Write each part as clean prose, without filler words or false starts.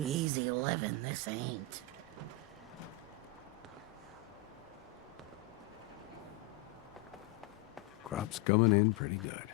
Easy living, this ain't. Crop's coming in pretty good.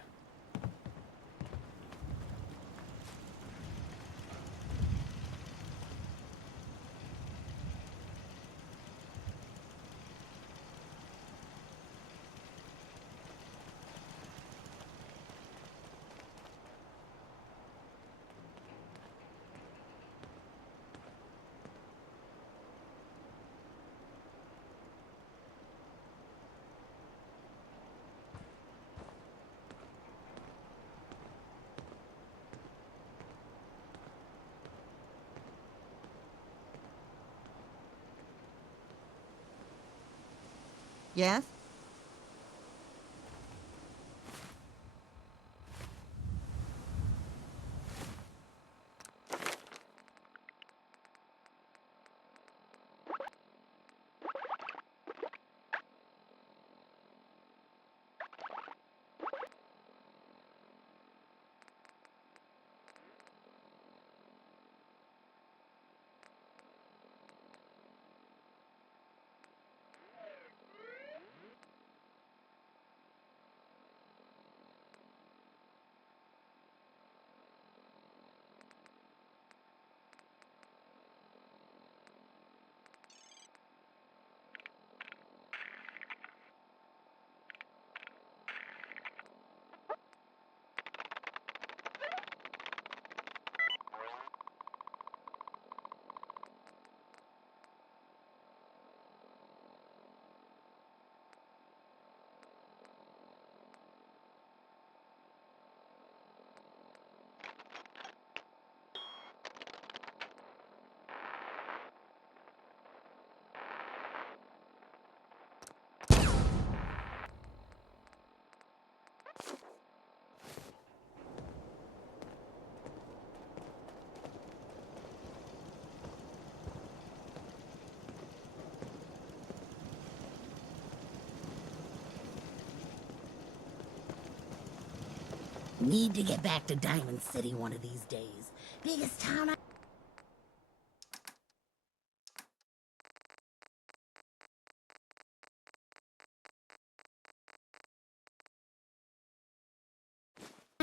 Yes? Need to get back to Diamond City one of these days. Biggest town I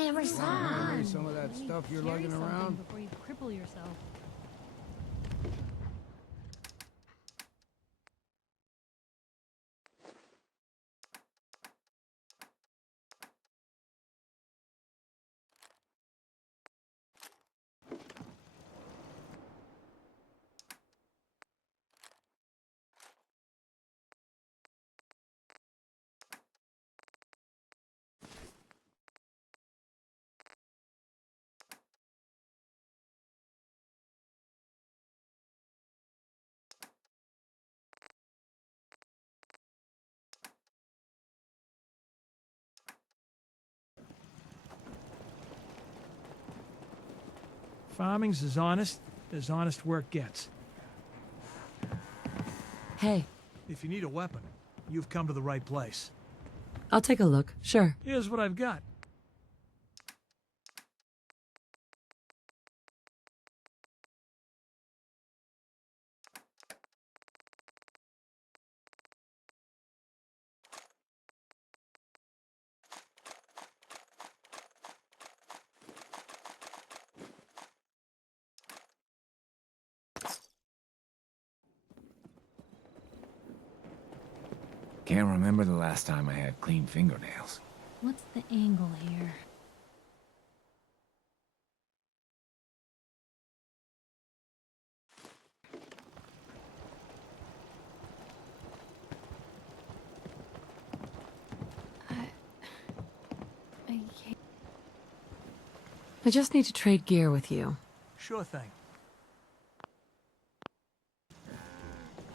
ever saw. Maybe some of that stuff you're Carry lugging something around? before you cripple yourself. Farming's as honest work gets. Hey, If you need a weapon, you've come to the right place. I'll take a look, sure. Here's what I've got. Can't remember the last time I had clean fingernails. What's the angle here? I can't. I just need to trade gear with you. Sure thing.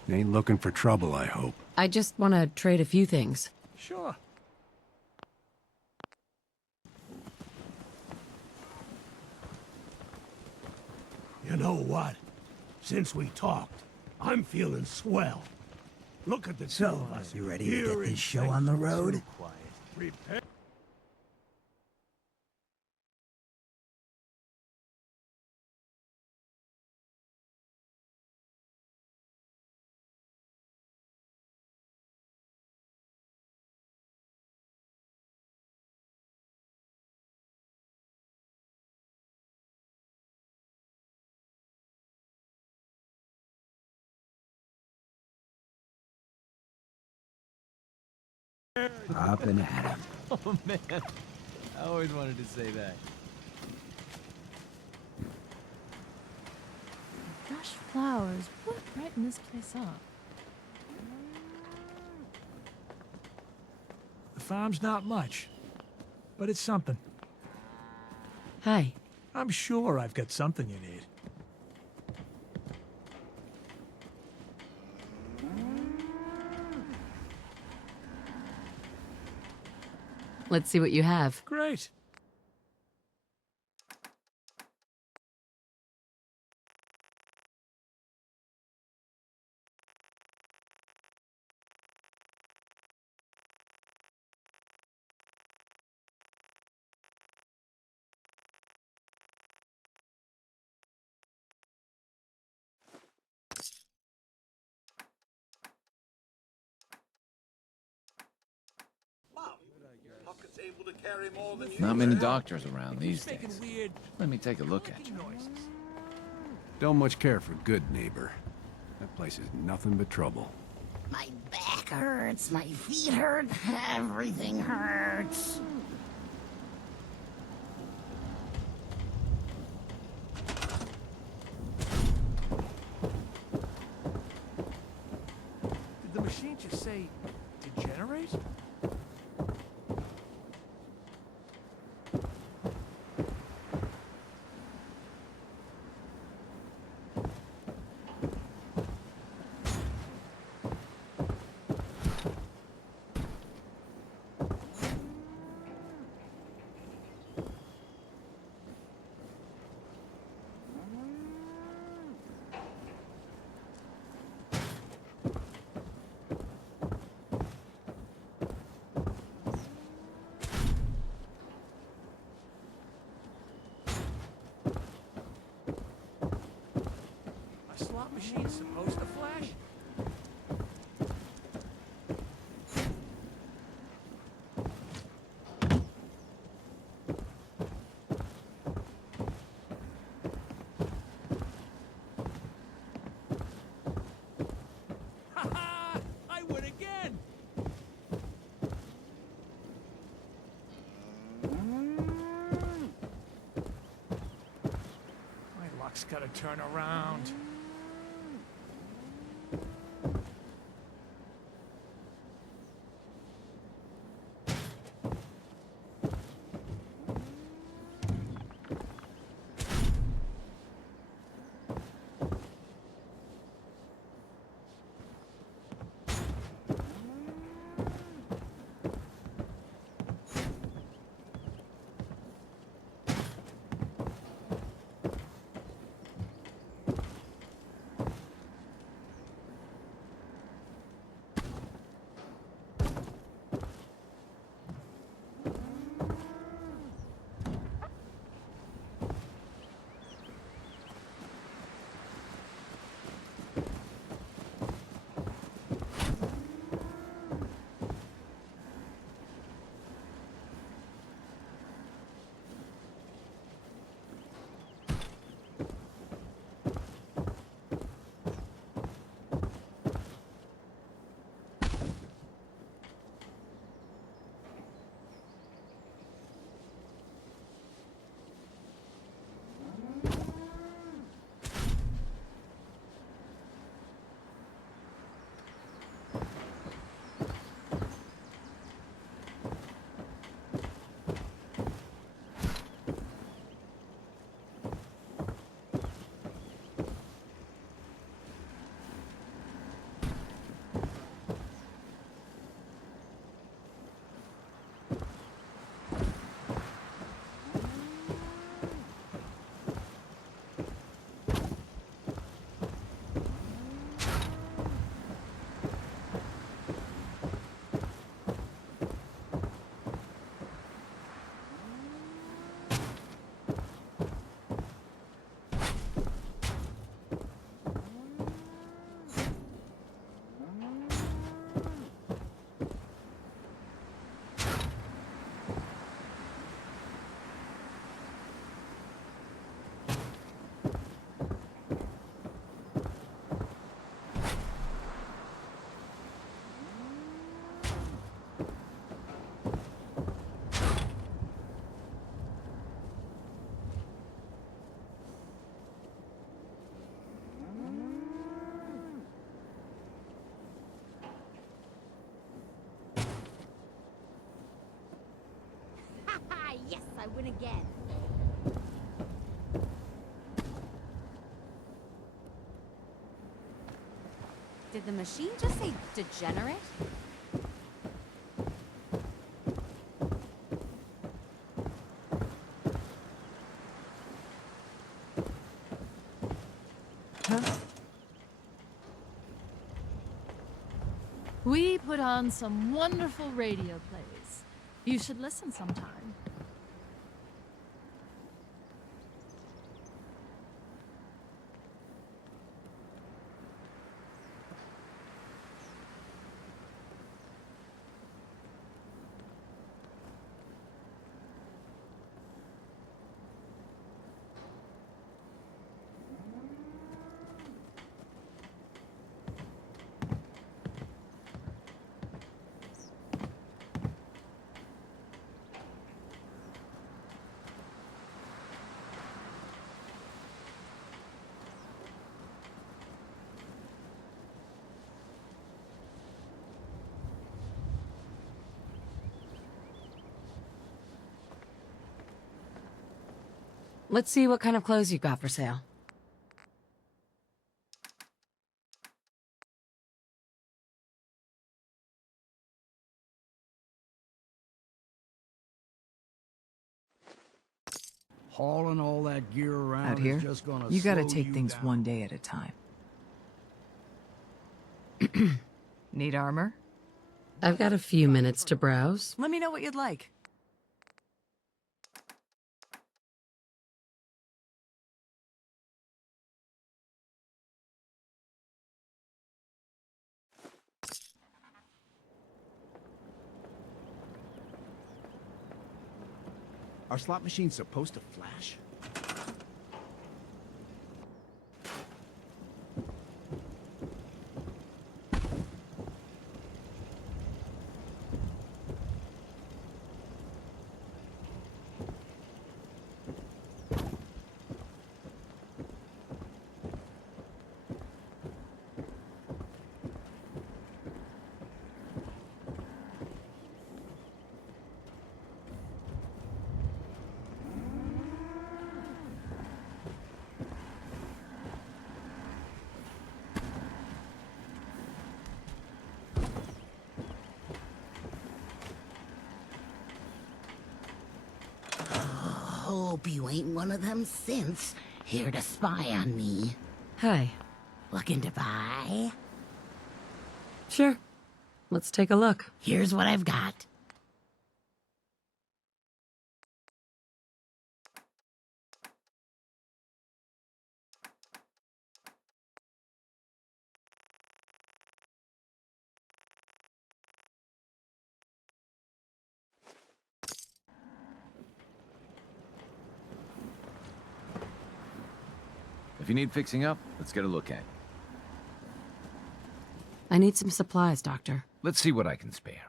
Ain't looking for trouble, I hope. I just want to trade a few things. Sure. You know what? Since we talked, I'm feeling swell. Look at the two of us. you ready to here get in this show on the road? Prepare Up and at 'em. Oh, man. I always wanted to say that. Fresh flowers. What brighten this place up? The farm's not much, but it's something. Hi. I'm sure I've got something you need. Let's see what you have. Great. Not many doctors around these It's making days. weird Let me take a look at you. noises. Don't much care for good neighbor. That place is nothing but trouble. My back hurts, my feet hurt, everything hurts. Did the machine just say degenerate? A slot machine supposed to flash? Ha ha! I win again! My luck's gotta turn around. I win again. Did the machine just say degenerate? We put on some wonderful radio plays. You should listen sometime. Let's see what kind of clothes you've got for sale. Hauling all that gear around Out here, is just gonna you gotta slow take you things down. one day at a time. Need armor? I've got a few minutes to browse. Let me know what you'd like. Are slot machines supposed to flash? Hope you ain't one of them synths here to spy on me. Hi. Looking to buy? Sure. Let's take a look. Here's what I've got. If you need fixing up, let's get a look at it. I need some supplies, Doctor. Let's see what I can spare.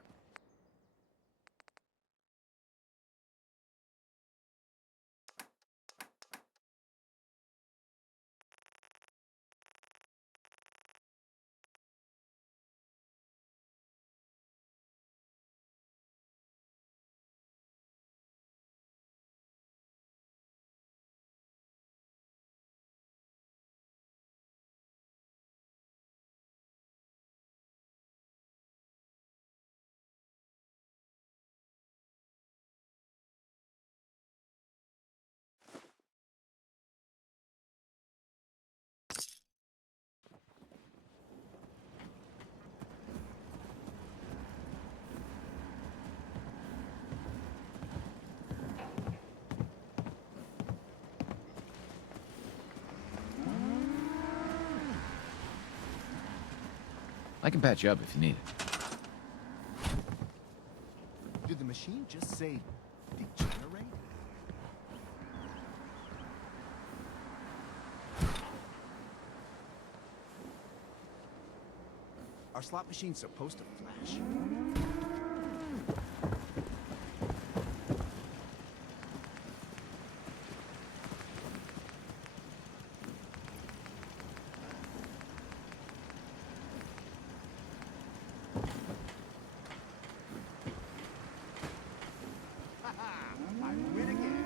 I can patch you up if you need it. Did the machine just say degenerate? Are slot machines supposed to flash? I win again.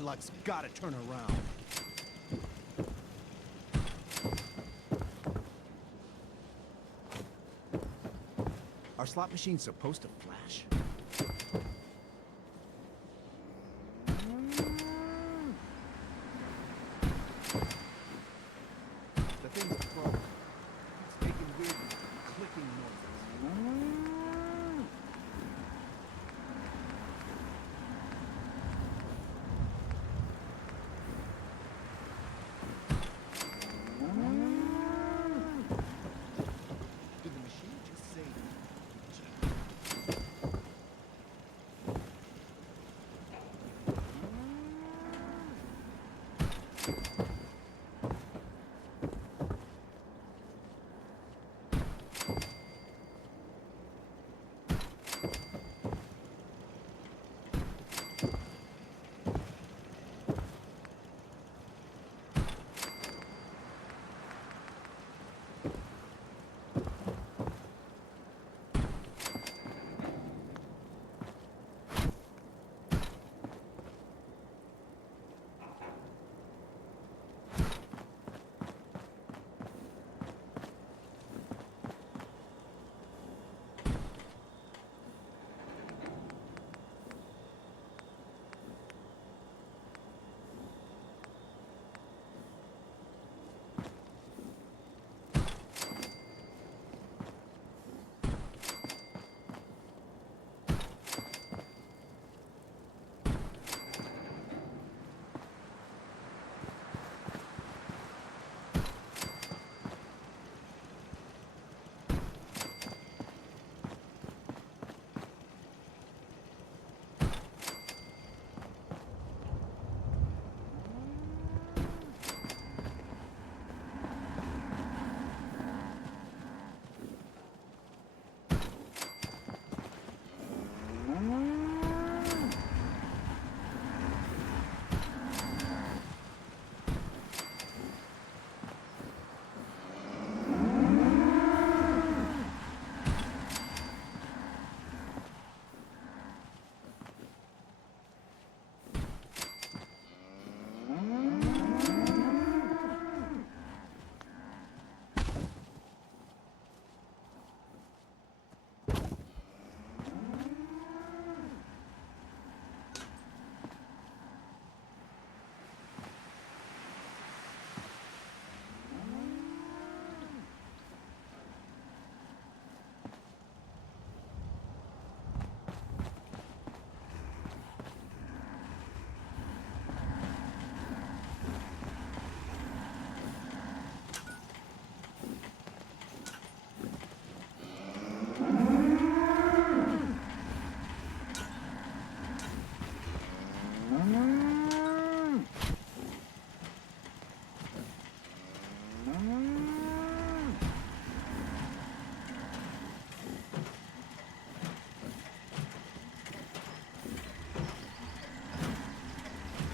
My luck's gotta turn around. Our slot machine's supposed to flash. The thing's broke. It's making weird clicking noises. Did the machine just say...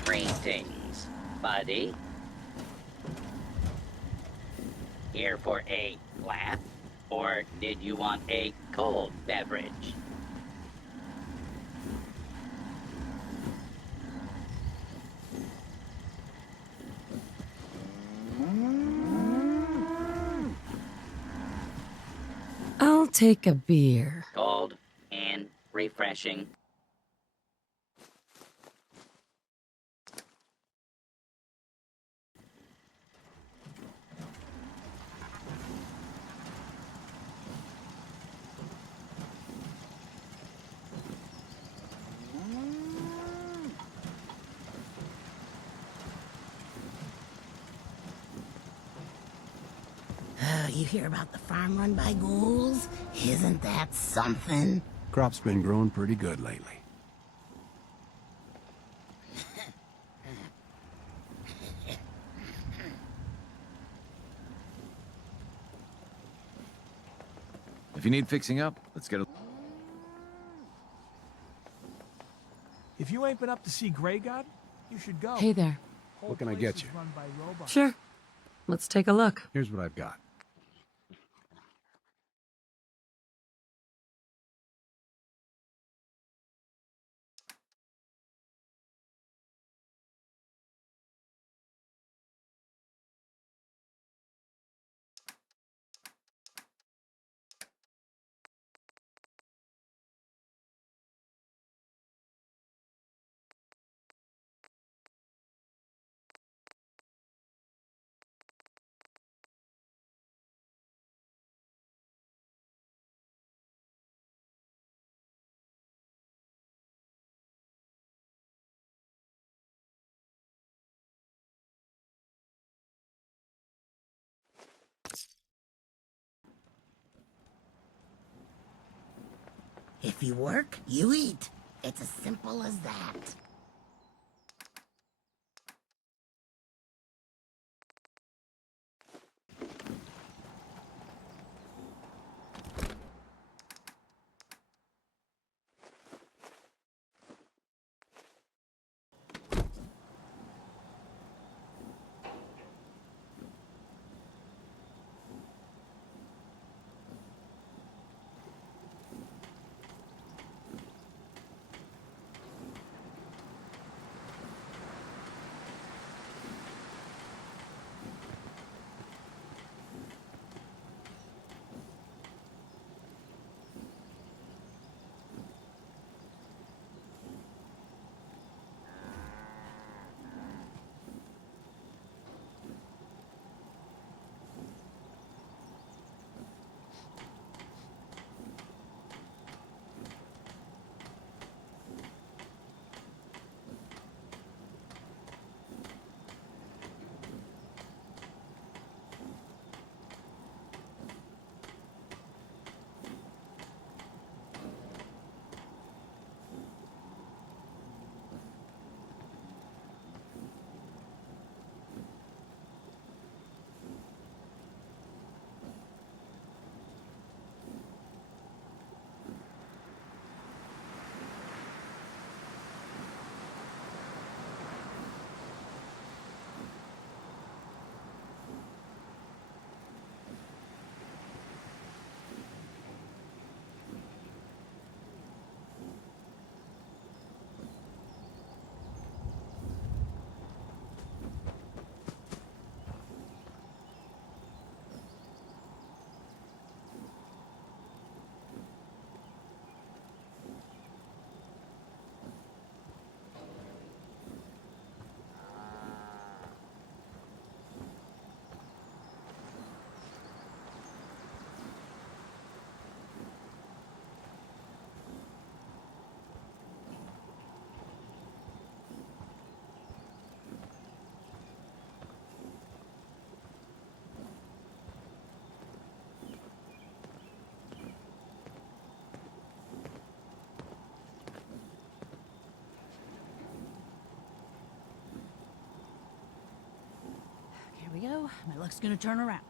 Greetings, buddy. Here for a laugh? Or did you want a cold beverage? I'll take a beer. Cold and refreshing. You hear about the farm run by ghouls? Isn't that something? Crop's been growing pretty good lately. If you need fixing up, let's get a... If you ain't been up to see Grey God, you should go. Hey there. Whole What can I place get is you? run by robots. Sure. Let's take a look. Here's what I've got. If you work, you eat. It's as simple as that. Here we go. My luck's gonna turn around.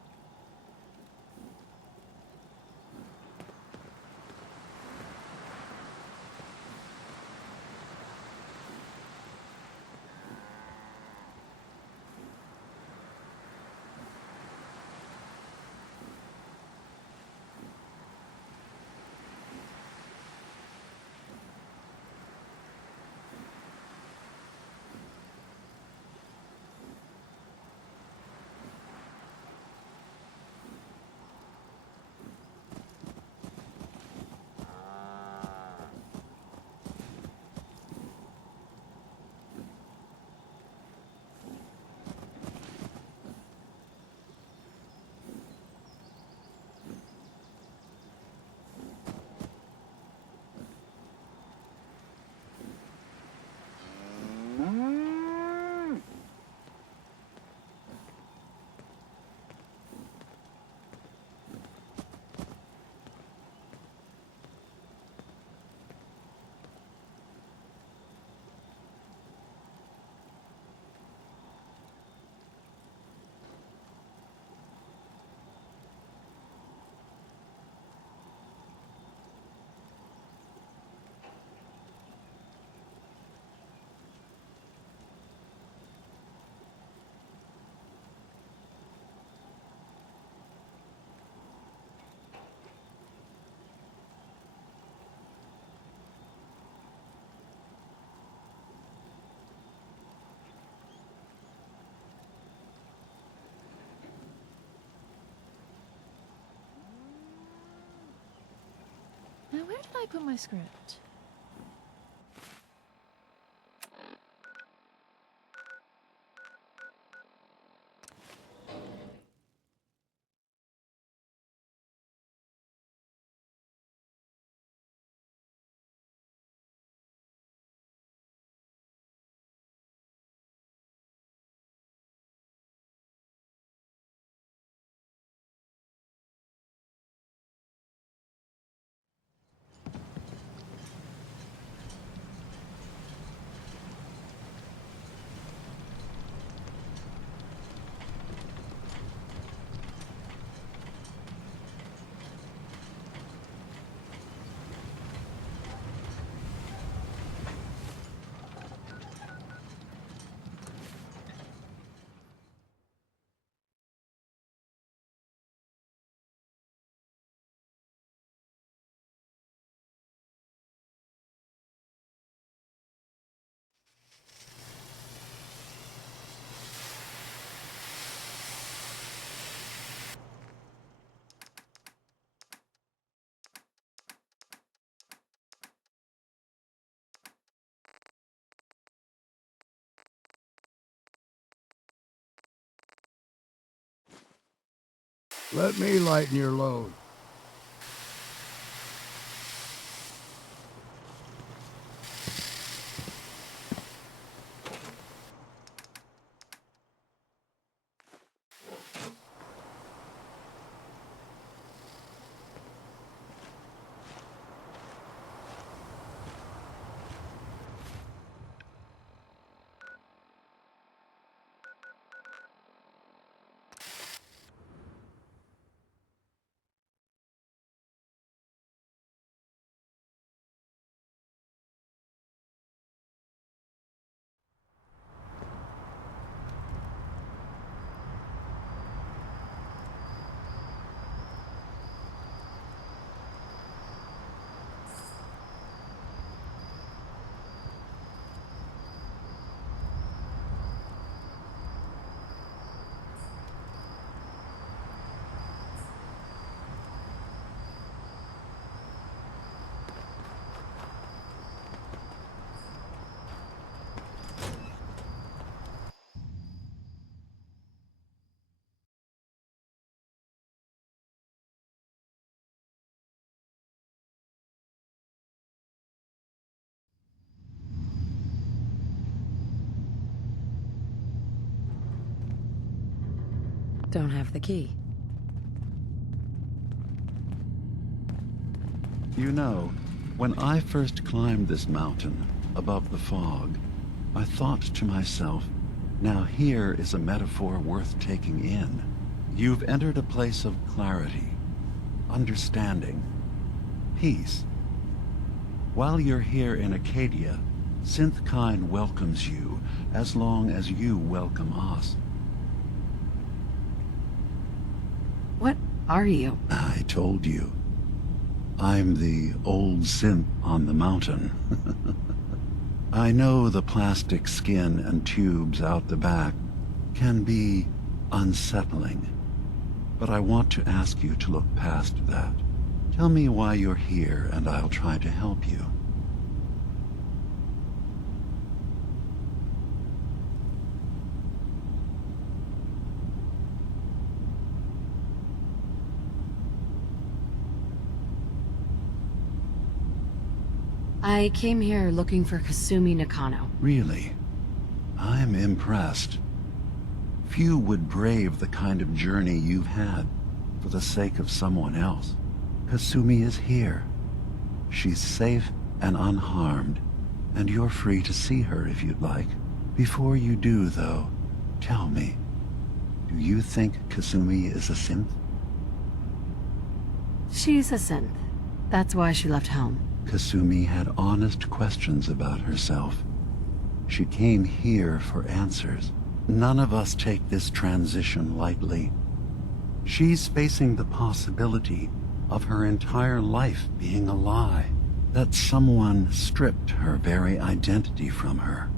Now, where did I put my script? Let me lighten your load. Don't have the key. You know, when I first climbed this mountain above the fog, I thought to myself, now here is a metaphor worth taking in. You've entered a place of clarity, understanding, peace. While you're here in Acadia, Synthkind welcomes you as long as you welcome us. What are you? I told you. I'm the old synth on the mountain. I know the plastic skin and tubes out the back can be unsettling, but I want to ask you to look past that. Tell me why you're here and I'll try to help you. I came here looking for Kasumi Nakano. Really? I'm impressed. Few would brave the kind of journey you've had for the sake of someone else. Kasumi is here. She's safe and unharmed, and you're free to see her if you'd like. Before you do, though, tell me, do you think Kasumi is a synth? She's a synth. That's why she left home. Kasumi had honest questions about herself. She came here for answers. None of us take this transition lightly. She's facing the possibility of her entire life being a lie, that someone stripped her very identity from her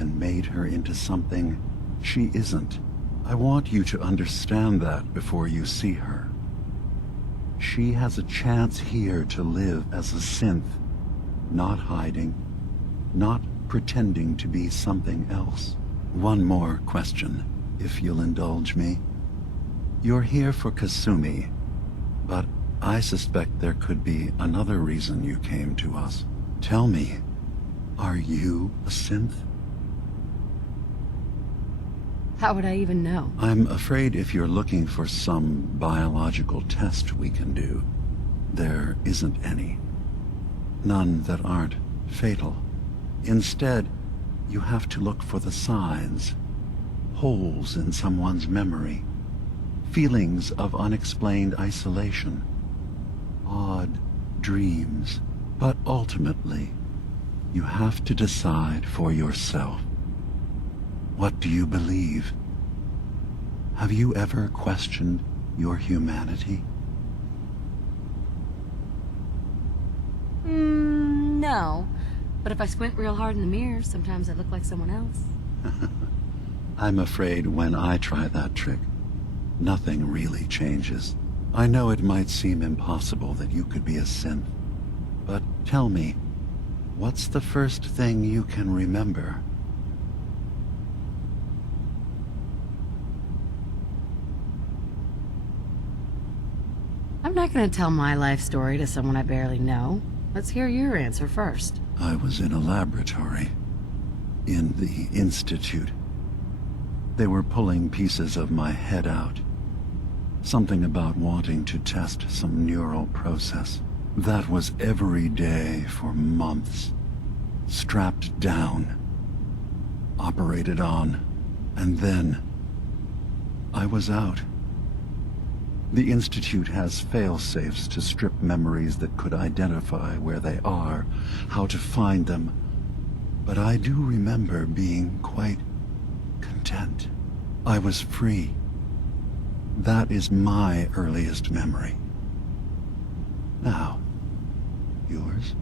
and made her into something she isn't. I want you to understand that before you see her. She has a chance here to live as a synth, not hiding, not pretending to be something else. One more question, if you'll indulge me. You're here for Kasumi, but I suspect there could be another reason you came to us. Tell me, are you a synth? How would I even know? I'm afraid if you're looking for some biological test we can do, there isn't any. None that aren't fatal. Instead, you have to look for the signs, holes in someone's memory, feelings of unexplained isolation, odd dreams. But ultimately, you have to decide for yourself. What do you believe? Have you ever questioned your humanity? No. But if I squint real hard in the mirror, sometimes I look like someone else. I'm afraid when I try that trick, nothing really changes. I know it might seem impossible that you could be a synth, but tell me, what's the first thing you can remember? I'm not gonna tell my life story to someone I barely know. Let's hear your answer first. I was in a laboratory. In the Institute. They were pulling pieces of my head out. Something about wanting to test some neural process. That was every day for months. Strapped down. Operated on. And then I was out. The Institute has fail-safes to strip memories that could identify where they are, how to find them. But I do remember being quite content. I was free. That is my earliest memory. Now, yours?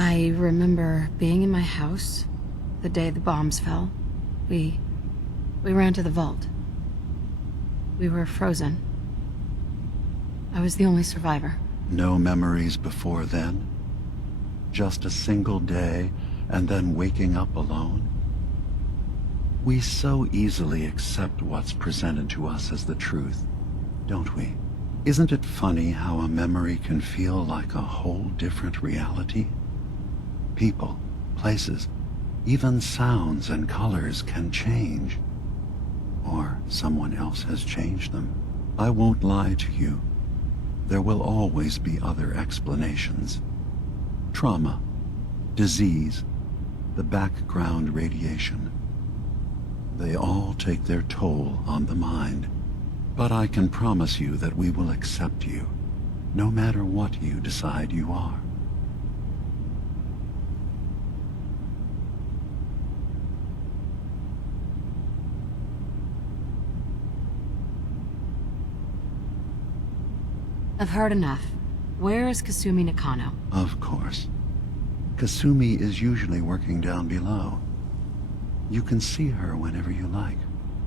I remember being in my house the day the bombs fell. We ran to the vault. We were frozen. I was the only survivor. No memories before then? Just a single day, and then waking up alone? We so easily accept what's presented to us as the truth, don't we? Isn't it funny how a memory can feel like a whole different reality? People, places, even sounds and colors can change. Or someone else has changed them. I won't lie to you. There will always be other explanations. Trauma, disease, the background radiation. They all take their toll on the mind. But I can promise you that we will accept you, no matter what you decide you are. I've heard enough. Where is Kasumi Nakano? Of course. Kasumi is usually working down below. You can see her whenever you like.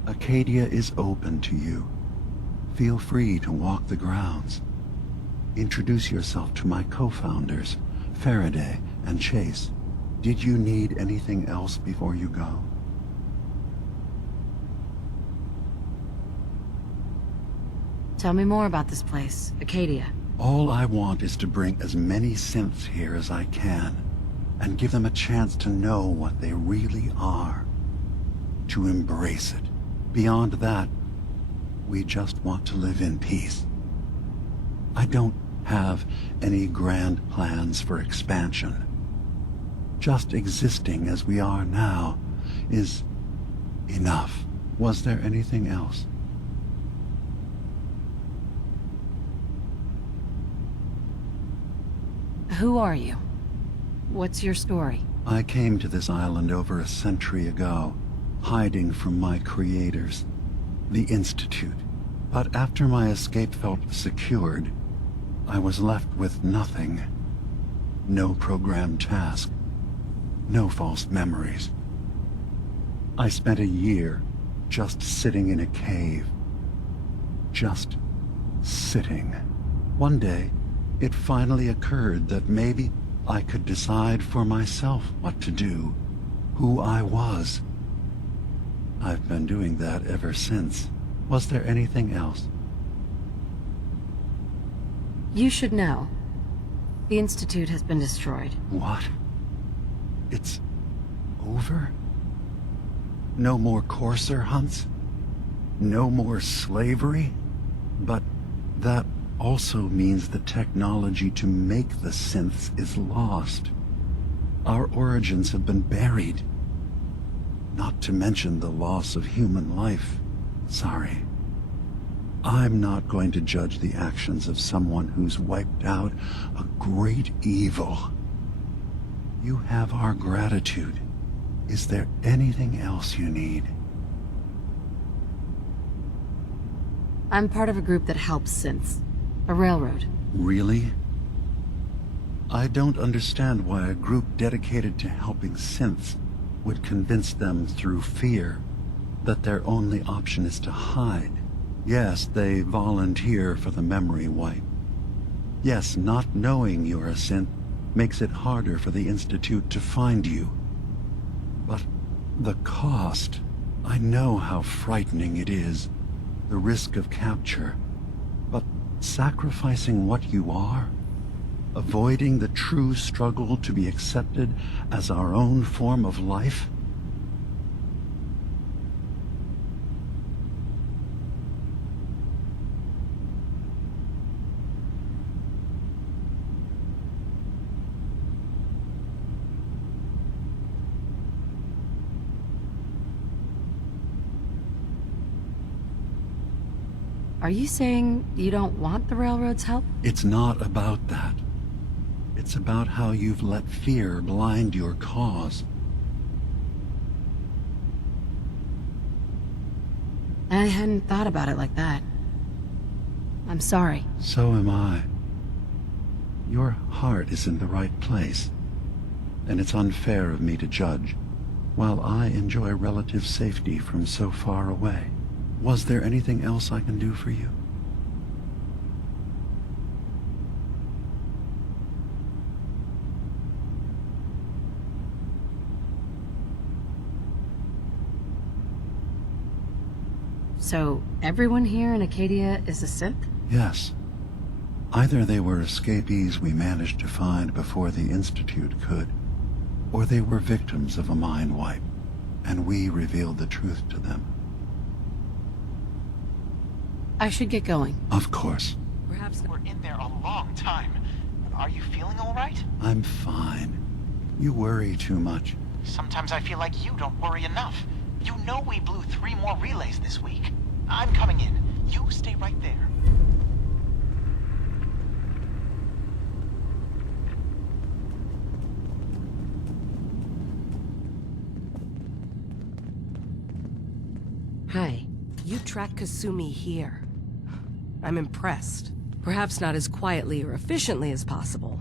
Acadia is open to you. Feel free to walk the grounds. Introduce yourself to my co-founders, Faraday and Chase. Did you need anything else before you go? Tell me more about this place, Acadia. All I want is to bring as many synths here as I can, and give them a chance to know what they really are. To embrace it. Beyond that, we just want to live in peace. I don't have any grand plans for expansion. Just existing as we are now is enough. Was there anything else? Who are you? What's your story? I came to this island over a century ago, hiding from my creators, the Institute. But after my escape felt secured, I was left with nothing. No programmed task. No false memories. I spent a year just sitting in a cave. Just sitting. One day, it finally occurred that maybe I could decide for myself what to do, who I was. I've been doing that ever since. Was there anything else? You should know. The Institute has been destroyed. What? It's over? No more courser hunts? No more slavery? But that also means the technology to make the synths is lost. Our origins have been buried. Not to mention the loss of human life. Sorry. I'm not going to judge the actions of someone who's wiped out a great evil. You have our gratitude. Is there anything else you need? I'm part of a group that helps synths. A railroad. Really? I don't understand why a group dedicated to helping synths would convince them through fear that their only option is to hide. Yes, they volunteer for the memory wipe. Yes, not knowing you're a synth makes it harder for the Institute to find you. But the cost, I know how frightening it is, the risk of capture. But sacrificing what you are, avoiding the true struggle to be accepted as our own form of life? Are you saying you don't want the Railroad's help? It's not about that. It's about how you've let fear blind your cause. I hadn't thought about it like that. I'm sorry. So am I. Your heart is in the right place, and it's unfair of me to judge, while I enjoy relative safety from so far away. Was there anything else I can do for you? So, everyone here in Acadia is a synth? Yes. Either they were escapees we managed to find before the Institute could, or they were victims of a mind wipe, and we revealed the truth to them. I should get going. Of course. Perhaps we're in there a long time. Are you feeling all right? I'm fine. You worry too much. Sometimes I feel like you don't worry enough. You know we blew 3 more relays this week. I'm coming in. You stay right there. Hi. You tracked Kasumi here. I'm impressed. Perhaps not as quietly or efficiently as possible,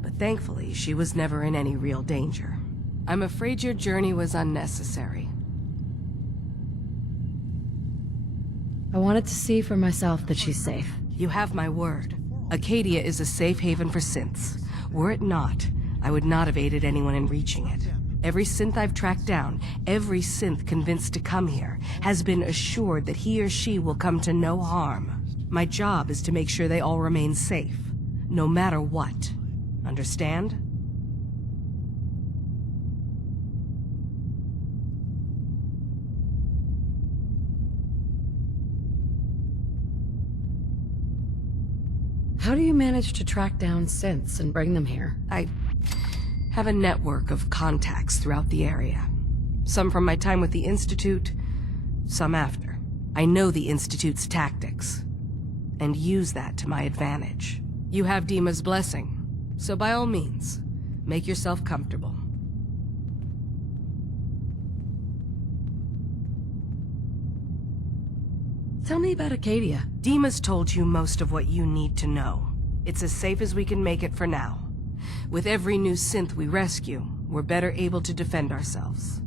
but thankfully she was never in any real danger. I'm afraid your journey was unnecessary. I wanted to see for myself that she's safe. You have my word. Acadia is a safe haven for synths. Were it not, I would not have aided anyone in reaching it. Every synth I've tracked down, every synth convinced to come here, has been assured that he or she will come to no harm. My job is to make sure they all remain safe, no matter what. Understand? How do you manage to track down synths and bring them here? I have a network of contacts throughout the area. Some from my time with the Institute, some after. I know the Institute's tactics, and use that to my advantage. You have Dima's blessing, so by all means, make yourself comfortable. Tell me about Acadia. Dima's told you most of what you need to know. It's as safe as we can make it for now. With every new synth we rescue, we're better able to defend ourselves.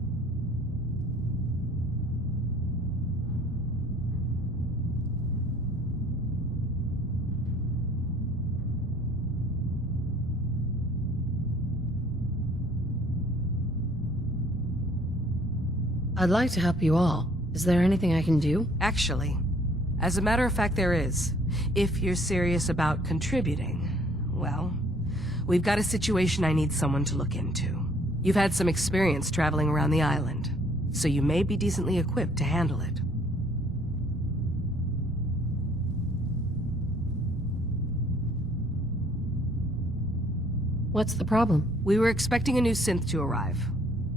I'd like to help you all. Is there anything I can do? Actually, as a matter of fact, there is. If you're serious about contributing, well, we've got a situation I need someone to look into. You've had some experience traveling around the island, so you may be decently equipped to handle it. What's the problem? We were expecting a new synth to arrive,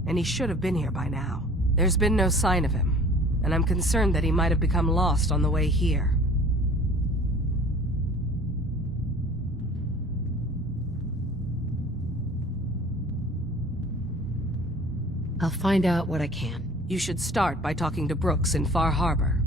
and he should have been here by now. There's been no sign of him, and I'm concerned that he might have become lost on the way here. I'll find out what I can. You should start by talking to Brooks in Far Harbor.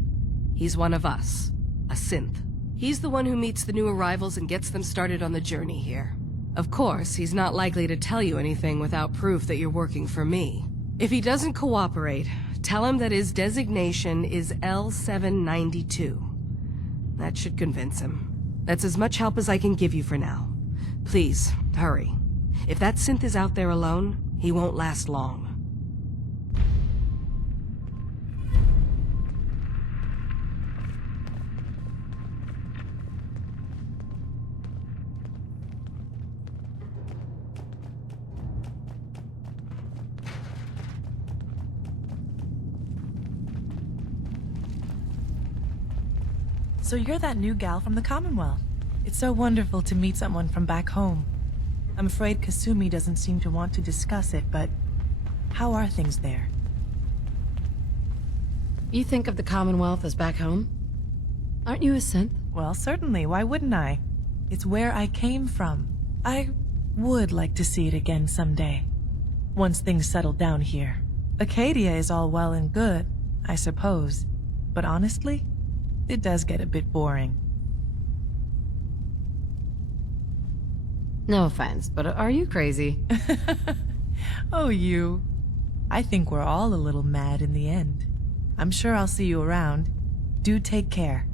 He's one of us, a synth. He's the one who meets the new arrivals and gets them started on the journey here. Of course, he's not likely to tell you anything without proof that you're working for me. If he doesn't cooperate, tell him that his designation is L792. That should convince him. That's as much help as I can give you for now. Please, hurry. If that synth is out there alone, he won't last long. So you're that new gal from the Commonwealth. It's so wonderful to meet someone from back home. I'm afraid Kasumi doesn't seem to want to discuss it, but how are things there? You think of the Commonwealth as back home? Aren't you a synth? Well, certainly. Why wouldn't I? It's where I came from. I would like to see it again someday. Once things settle down here. Acadia is all well and good, I suppose. But honestly, it does get a bit boring. No offense, but are you crazy? Oh, you. I think we're all a little mad in the end. I'm sure I'll see you around. Do take care.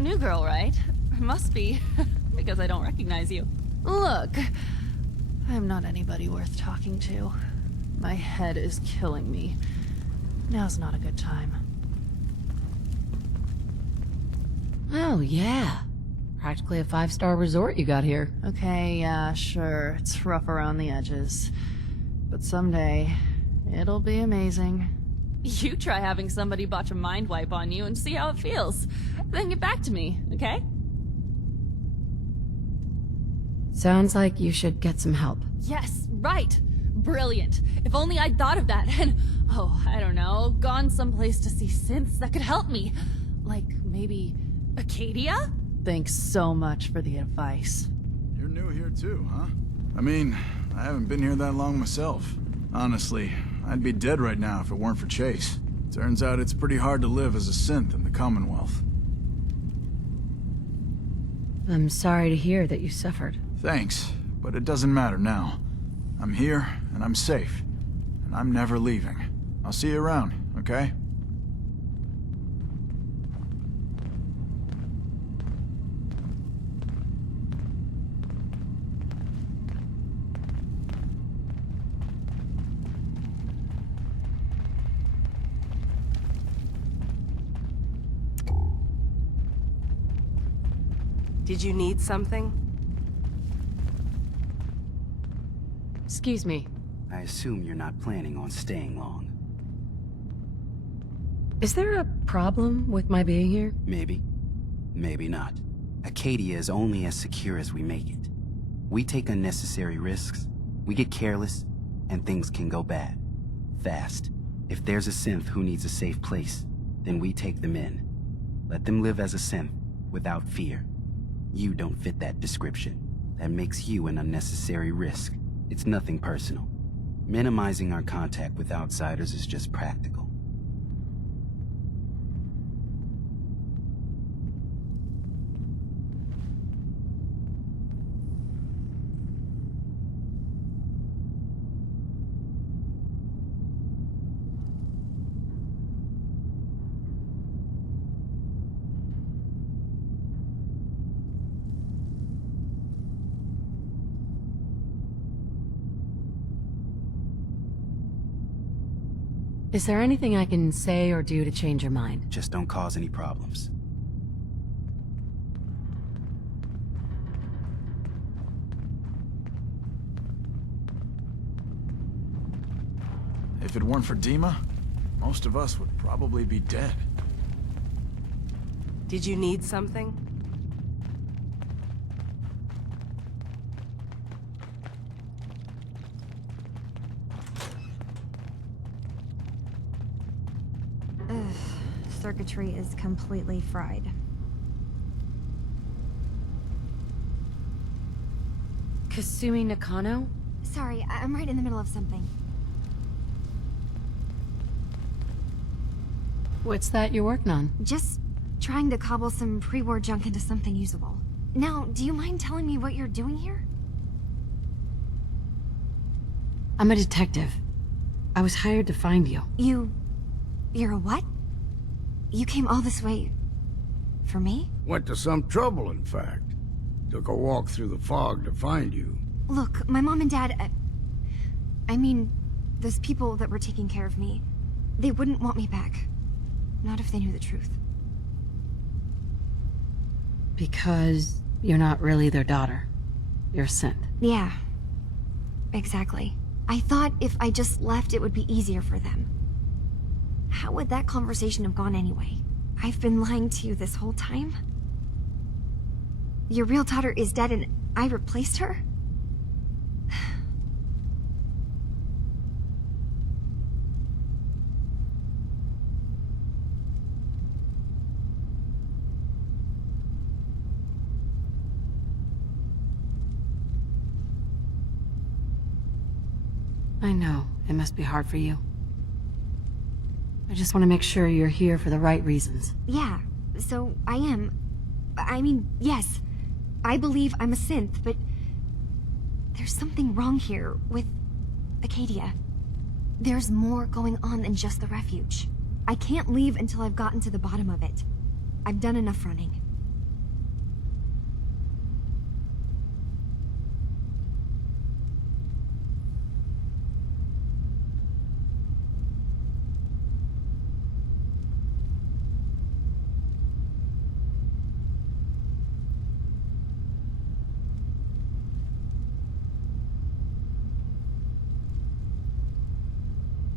New girl, right? Must be, because I don't recognize you. Look, I'm not anybody worth talking to. My head is killing me. Now's not a good time. Oh, yeah. Practically a 5-star resort you got here. Okay, yeah, sure. It's rough around the edges. But someday, it'll be amazing. You try having somebody botch a mind wipe on you and see how it feels. Then get back to me, okay? Sounds like you should get some help. Yes, right. Brilliant. If only I'd thought of that and, oh, I don't know, gone someplace to see synths that could help me. Like, maybe Acadia? Thanks so much for the advice. You're new here too, huh? I mean, I haven't been here that long myself. Honestly, I'd be dead right now if it weren't for Chase. Turns out it's pretty hard to live as a synth in the Commonwealth. I'm sorry to hear that you suffered. Thanks, but it doesn't matter now. I'm here, and I'm safe. And I'm never leaving. I'll see you around, okay? Did you need something? Excuse me. I assume you're not planning on staying long. Is there a problem with my being here? Maybe. Maybe not. Acadia is only as secure as we make it. We take unnecessary risks, we get careless, and things can go bad. Fast. If there's a synth who needs a safe place, then we take them in. Let them live as a synth, without fear. You don't fit that description. That makes you an unnecessary risk. It's nothing personal. Minimizing our contact with outsiders is just practical. Is there anything I can say or do to change your mind? Just don't cause any problems. If it weren't for Dima, most of us would probably be dead. Did you need something? Circuitry is completely fried. Kasumi Nakano? Sorry, I'm right in the middle of something. What's that you're working on? Just trying to cobble some pre-war junk into something usable. Now, do you mind telling me what you're doing here? I'm a detective. I was hired to find you. You're a what? You came all this way... for me? Went to some trouble, in fact. Took a walk through the fog to find you. Look, my mom and dad... I mean, those people that were taking care of me, they wouldn't want me back. Not if they knew the truth. Because you're not really their daughter. You're a synth. Yeah. Exactly. I thought if I just left, it would be easier for them. How would that conversation have gone anyway? I've been lying to you this whole time? Your real daughter is dead and I replaced her? I know. It must be hard for you. I just want to make sure you're here for the right reasons. Yeah, so I am. I mean, yes. I believe I'm a synth, but... there's something wrong here with... Acadia. There's more going on than just the refuge. I can't leave until I've gotten to the bottom of it. I've done enough running.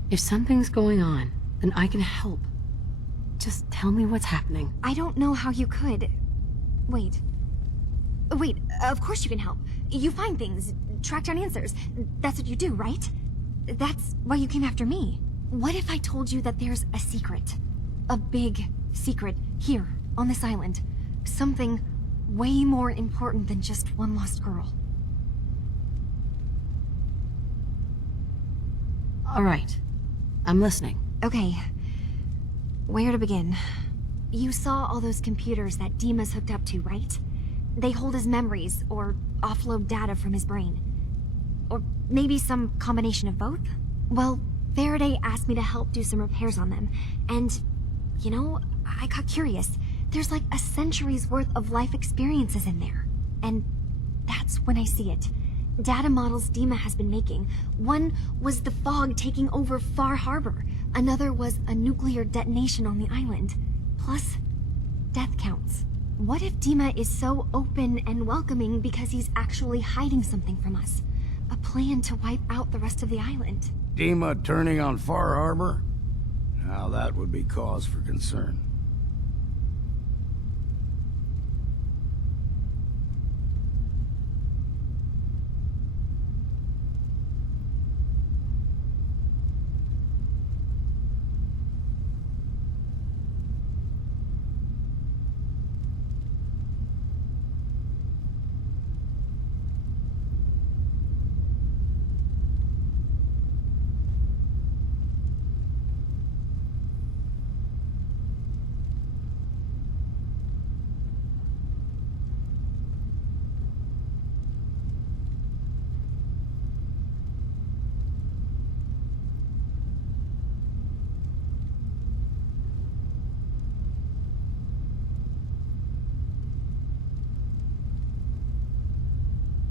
If something's going on, then I can help. Just tell me what's happening. I don't know how you could. Wait. Wait, of course you can help. You find things, track down answers. That's what you do, right? That's why you came after me. What if I told you that there's a secret? A big secret here, on this island. Something way more important than just one lost girl. All right. I'm listening. Okay. Where to begin? You saw all those computers that Dima's hooked up to, right? They hold his memories, or offload data from his brain. Or maybe some combination of both? Well, Faraday asked me to help do some repairs on them, and, you know, I got curious. There's like a century's worth of life experiences in there. And that's when I see it. Data models Dima has been making. One was the fog taking over Far Harbor. Another was a nuclear detonation on the island. Plus, death counts. What if Dima is so open and welcoming because he's actually hiding something from us? A plan to wipe out the rest of the island. Dima turning on Far Harbor? Now that would be cause for concern.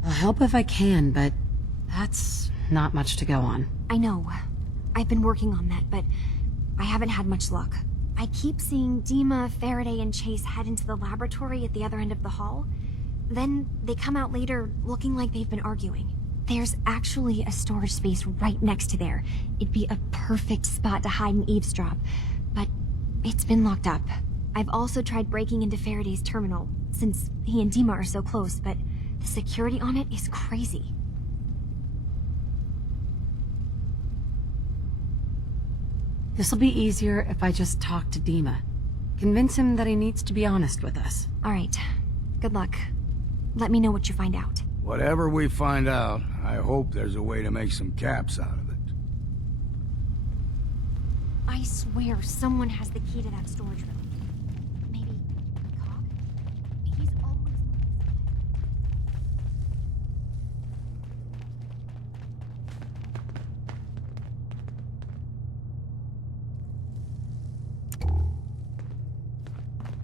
I'll help if I can, but that's not much to go on. I know. I've been working on that, but I haven't had much luck. I keep seeing Dima, Faraday, and Chase head into the laboratory at the other end of the hall. Then they come out later looking like they've been arguing. There's actually a storage space right next to there. It'd be a perfect spot to hide and eavesdrop, but it's been locked up. I've also tried breaking into Faraday's terminal, since he and Dima are so close, but the security on it is crazy. This'll be easier if I just talk to Dima. Convince him that he needs to be honest with us. All right. Good luck. Let me know what you find out. Whatever we find out, I hope there's a way to make some caps out of it. I swear someone has the key to that storage room. Maybe Cog? He's always moving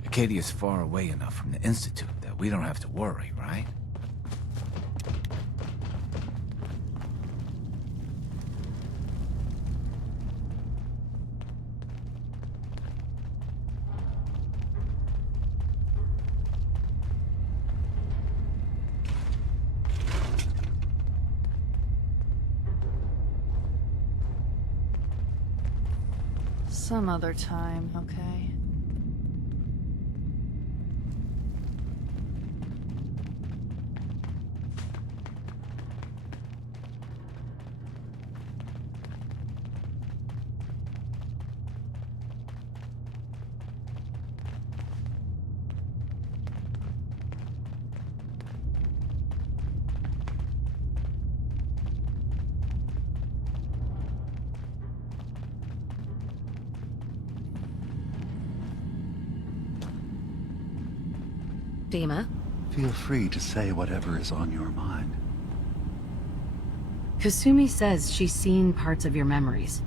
Acadia's far away enough from the Institute that we don't have to worry, right? Some other time, okay? Dima? Feel free to say whatever is on your mind. Kasumi says she's seen parts of your memories.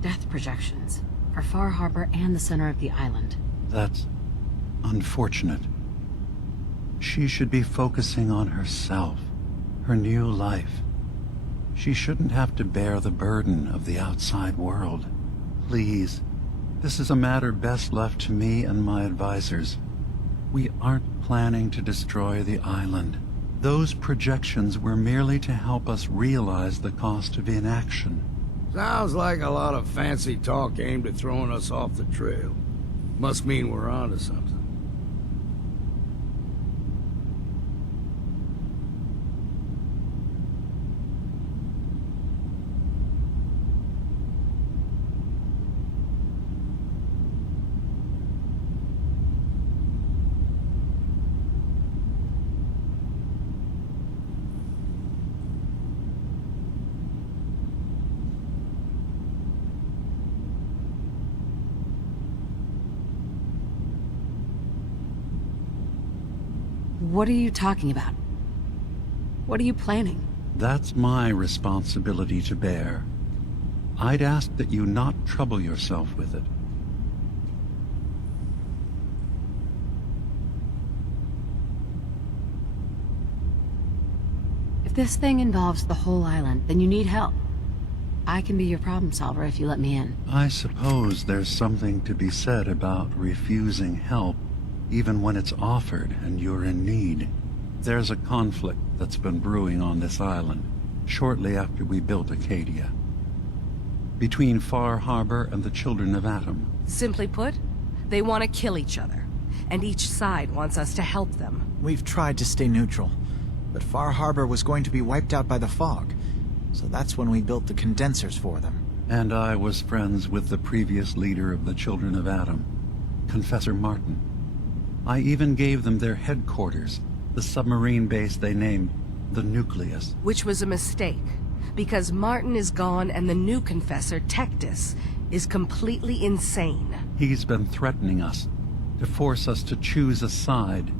Death projections. For Far Harbor and the center of the island. That's unfortunate. She should be focusing on herself, her new life. She shouldn't have to bear the burden of the outside world. Please, this is a matter best left to me and my advisors. We aren't planning to destroy the island. Those projections were merely to help us realize the cost of inaction. Sounds like a lot of fancy talk aimed at throwing us off the trail. Must mean we're onto something. What are you talking about? What are you planning? That's my responsibility to bear. I'd ask that you not trouble yourself with it. If this thing involves the whole island, then you need help. I can be your problem solver if you let me in. I suppose there's something to be said about refusing help, even when it's offered and you're in need. There's a conflict that's been brewing on this island, shortly after we built Acadia. Between Far Harbor and the Children of Atom. Simply put, they want to kill each other, and each side wants us to help them. We've tried to stay neutral, but Far Harbor was going to be wiped out by the fog, so that's when we built the condensers for them. And I was friends with the previous leader of the Children of Atom, Confessor Martin. I even gave them their headquarters, the submarine base they named the Nucleus. Which was a mistake, because Martin is gone and the new confessor, Tectus, is completely insane. He's been threatening us, to force us to choose a side.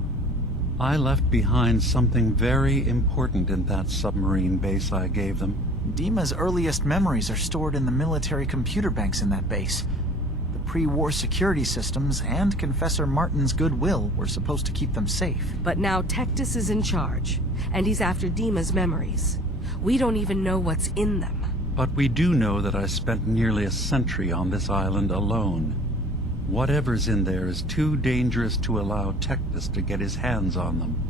I left behind something very important in that submarine base I gave them. Dima's earliest memories are stored in the military computer banks in that base. Pre-war security systems and Confessor Martin's goodwill were supposed to keep them safe. But now Tectus is in charge, and he's after Dima's memories. We don't even know what's in them. But we do know that I spent nearly a century on this island alone. Whatever's in there is too dangerous to allow Tectus to get his hands on them.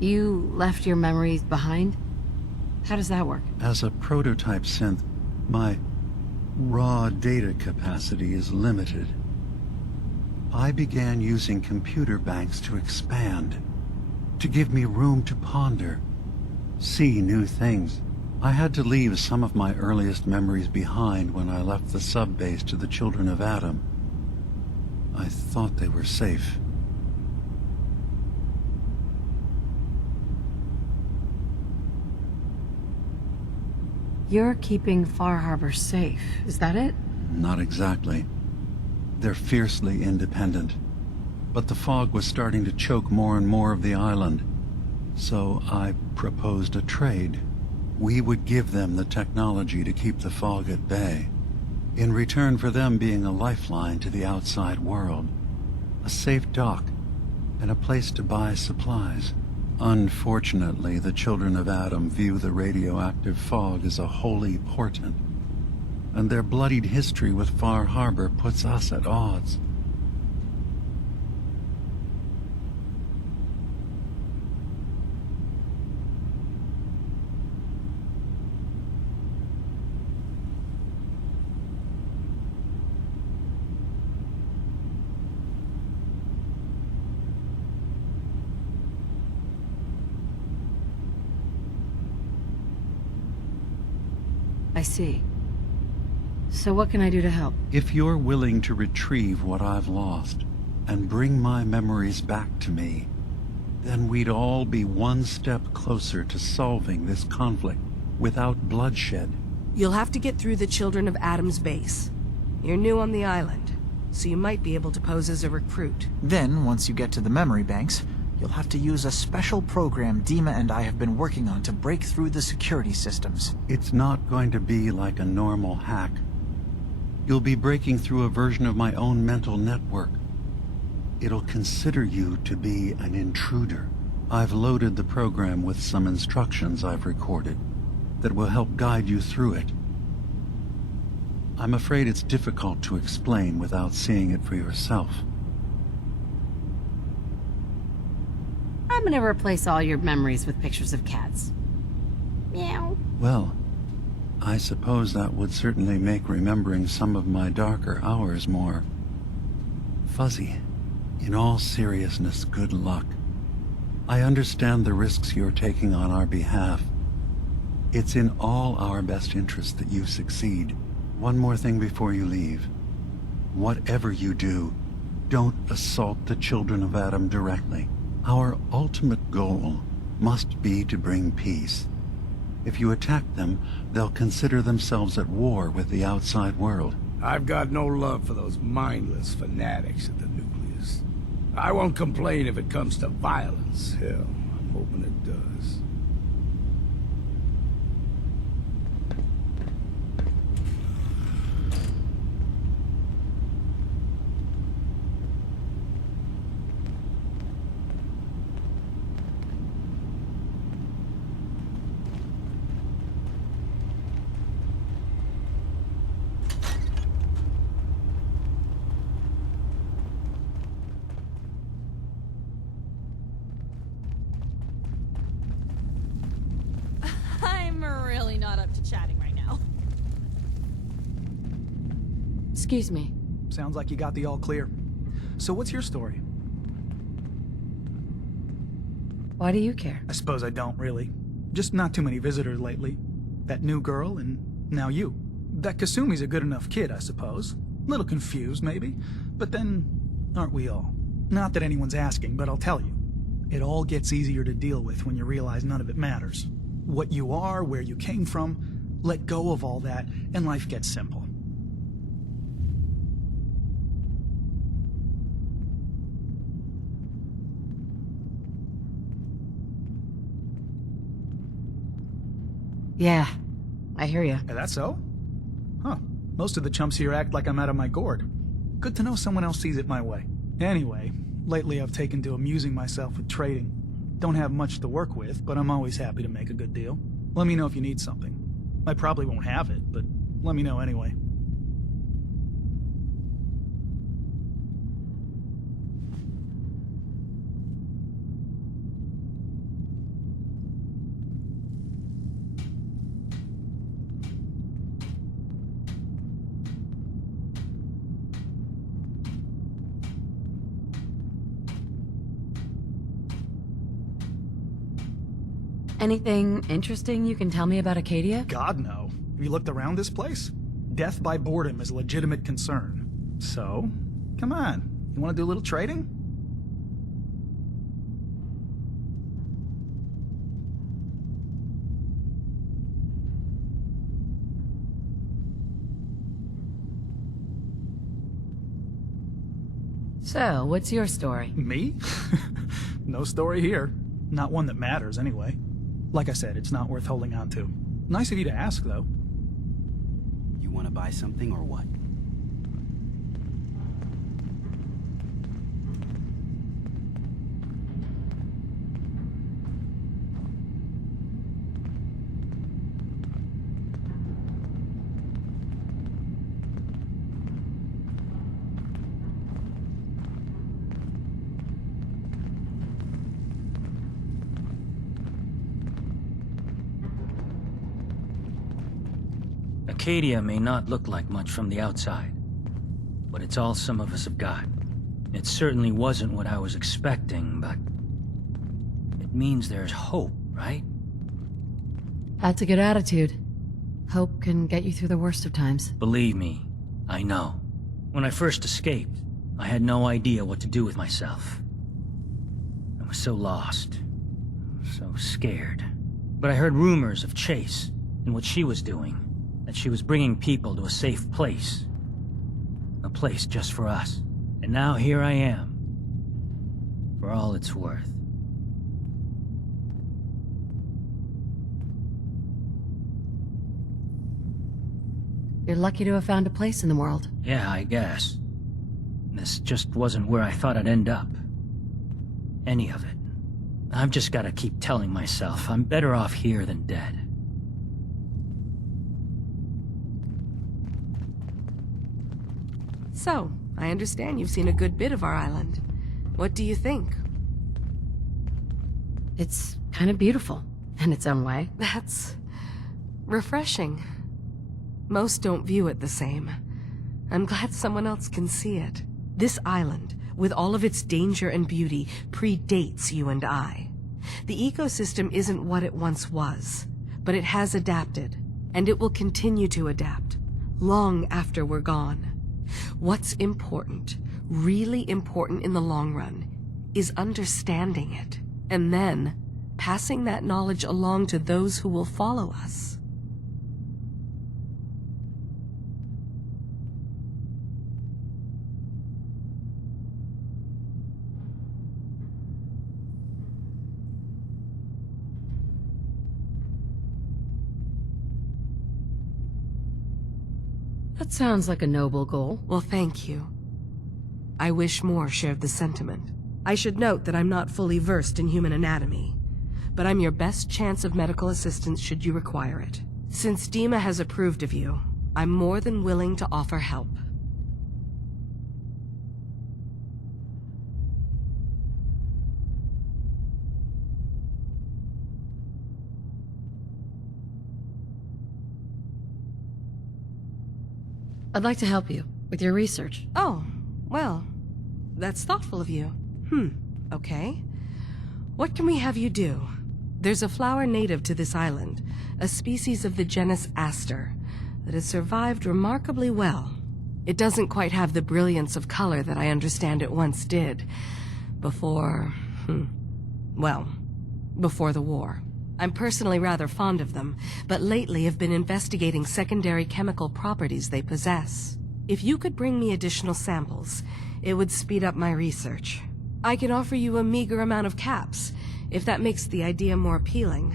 You left your memories behind? How does that work? As a prototype synth, my raw data capacity is limited. I began using computer banks to expand, to give me room to ponder, see new things. I had to leave some of my earliest memories behind when I left the sub-base to the Children of Atom. I thought they were safe. You're keeping Far Harbor safe, is that it? Not exactly. They're fiercely independent. But the fog was starting to choke more and more of the island. So I proposed a trade. We would give them the technology to keep the fog at bay, in return for them being a lifeline to the outside world. A safe dock, and a place to buy supplies. Unfortunately, the children of Adam view the radioactive fog as a holy portent, and their bloodied history with Far Harbor puts us at odds. I see. So what can I do to help? If you're willing to retrieve what I've lost and bring my memories back to me, then we'd all be one step closer to solving this conflict without bloodshed. You'll have to get through the Children of Adam's base. You're new on the island, so you might be able to pose as a recruit. Then, once you get to the memory banks, you'll have to use a special program Dima and I have been working on to break through the security systems. It's not going to be like a normal hack. You'll be breaking through a version of my own mental network. It'll consider you to be an intruder. I've loaded the program with some instructions I've recorded that will help guide you through it. I'm afraid it's difficult to explain without seeing it for yourself. I'm gonna replace all your memories with pictures of cats. Meow. Well, I suppose that would certainly make remembering some of my darker hours more fuzzy. In all seriousness, good luck. I understand the risks you're taking on our behalf. It's in all our best interest that you succeed. One more thing before you leave. Whatever you do, don't assault the Children of Adam directly. Our ultimate goal must be to bring peace. If you attack them, they'll consider themselves at war with the outside world. I've got no love for those mindless fanatics at the nucleus. I won't complain if it comes to violence. Hell, I'm hoping it does. I'm really not up to chatting right now. Excuse me. Sounds like you got the all clear. So what's your story? Why do you care? I suppose I don't, really. Just not too many visitors lately. That new girl, and now you. That Kasumi's a good enough kid, I suppose. Little confused, maybe. But then, aren't we all? Not that anyone's asking, but I'll tell you. It all gets easier to deal with when you realize none of it matters. What you are, where you came from, let go of all that, and life gets simple. Yeah, I hear you. Is that so? Huh. Most of the chumps here act like I'm out of my gourd. Good to know someone else sees it my way. Anyway, lately I've taken to amusing myself with trading. Don't have much to work with, but I'm always happy to make a good deal. Let me know if you need something. I probably won't have it, but let me know anyway. Anything interesting you can tell me about Acadia? God, no. Have you looked around this place? Death by boredom is a legitimate concern. So, come on. You want to do a little trading? So, what's your story? Me? No story here. Not one that matters, anyway. Like I said, it's not worth holding on to. Nice of you to ask, though. You want to buy something or what? Acadia may not look like much from the outside, but it's all some of us have got. It certainly wasn't what I was expecting, but it means there's hope, right? That's a good attitude. Hope can get you through the worst of times. Believe me, I know. When I first escaped, I had no idea what to do with myself. I was so lost, so scared. But I heard rumors of Chase and what she was doing. That she was bringing people to a safe place. A place just for us. And now here I am. For all it's worth. You're lucky to have found a place in the world. Yeah, I guess. This just wasn't where I thought I'd end up. Any of it. I've just gotta keep telling myself I'm better off here than dead. So, I understand you've seen a good bit of our island. What do you think? It's kind of beautiful, in its own way. That's refreshing. Most don't view it the same. I'm glad someone else can see it. This island, with all of its danger and beauty, predates you and I. The ecosystem isn't what it once was, but it has adapted, and it will continue to adapt, long after we're gone. What's important, really important in the long run, is understanding it, and then passing that knowledge along to those who will follow us. That sounds like a noble goal. Well, thank you. I wish more shared the sentiment. I should note that I'm not fully versed in human anatomy, but I'm your best chance of medical assistance should you require it. Since Dima has approved of you, I'm more than willing to offer help. I'd like to help you with your research. Oh, well, that's thoughtful of you. Okay. What can we have you do? There's a flower native to this island, a species of the genus Aster, that has survived remarkably well. It doesn't quite have the brilliance of color that I understand it once did. Before the war. I'm personally rather fond of them, but lately have been investigating secondary chemical properties they possess. If you could bring me additional samples, it would speed up my research. I can offer you a meager amount of caps, if that makes the idea more appealing.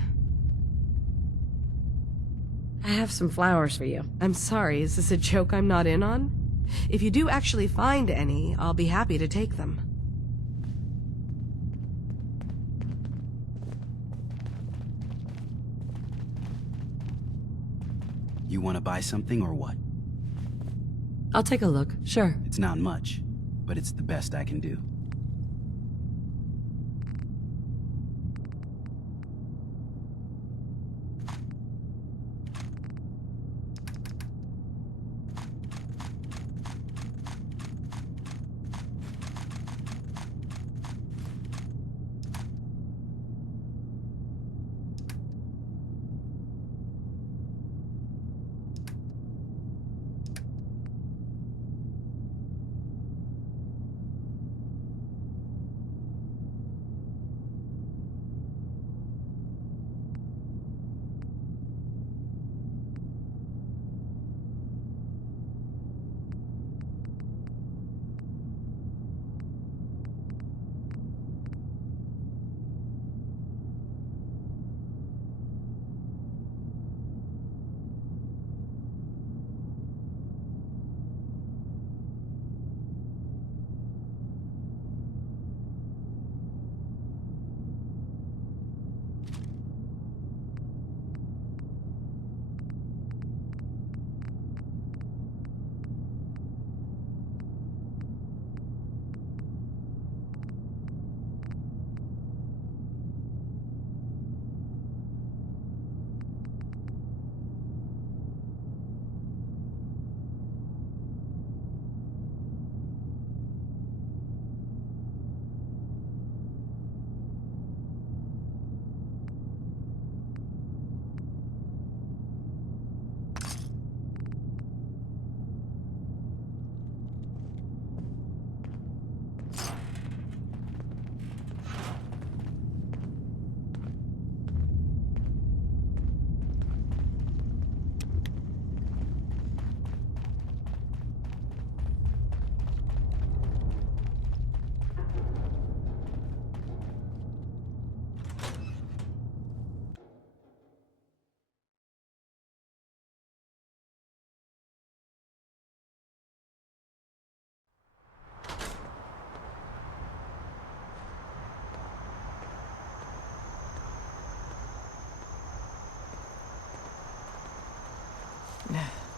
I have some flowers for you. I'm sorry, is this a joke I'm not in on? If you do actually find any, I'll be happy to take them. You want to buy something or what? I'll take a look, sure. It's not much, but it's the best I can do.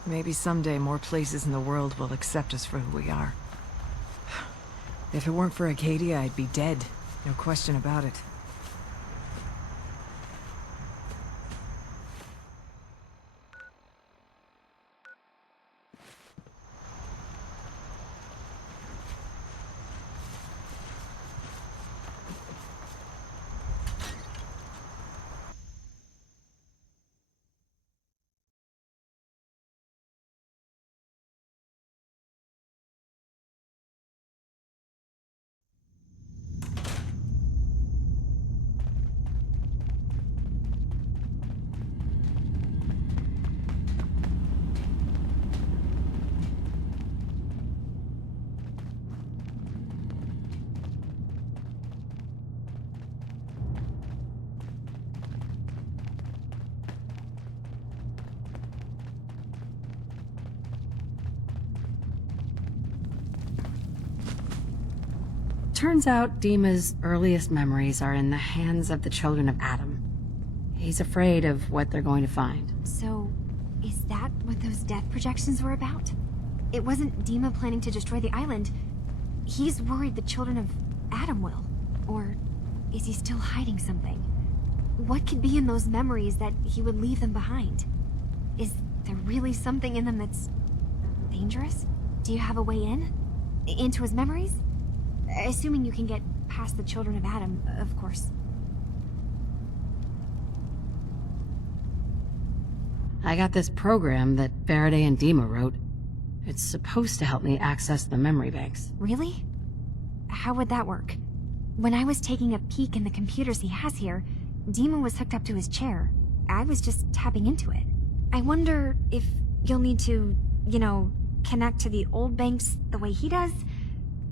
Maybe someday more places in the world will accept us for who we are. If it weren't for Acadia, I'd be dead. No question about it. Turns out Dima's earliest memories are in the hands of the children of Adam. He's afraid of what they're going to find. So, is that what those death projections were about? It wasn't Dima planning to destroy the island. He's worried the children of Adam will. Or is he still hiding something? What could be in those memories that he would leave them behind? Is there really something in them that's dangerous? Do you have a way in? Into his memories? Assuming you can get past the children of Adam, of course. I got this program that Faraday and Dima wrote. It's supposed to help me access the memory banks. Really? How would that work? When I was taking a peek in the computers he has here, Dima was hooked up to his chair. I was just tapping into it. I wonder if you'll need to, connect to the old banks the way he does?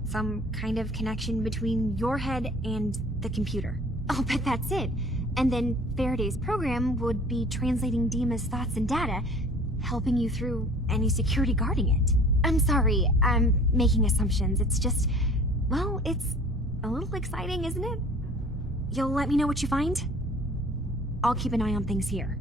Some kind of connection between your head and the computer. I'll bet that's it. And then Faraday's program would be translating Dima's thoughts and data, helping you through any security guarding it. I'm sorry, I'm making assumptions. It's just, well, it's a little exciting, isn't it? You'll let me know what you find? I'll keep an eye on things here.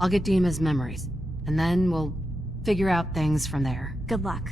I'll get Dima's memories, and then we'll figure out things from there. Good luck.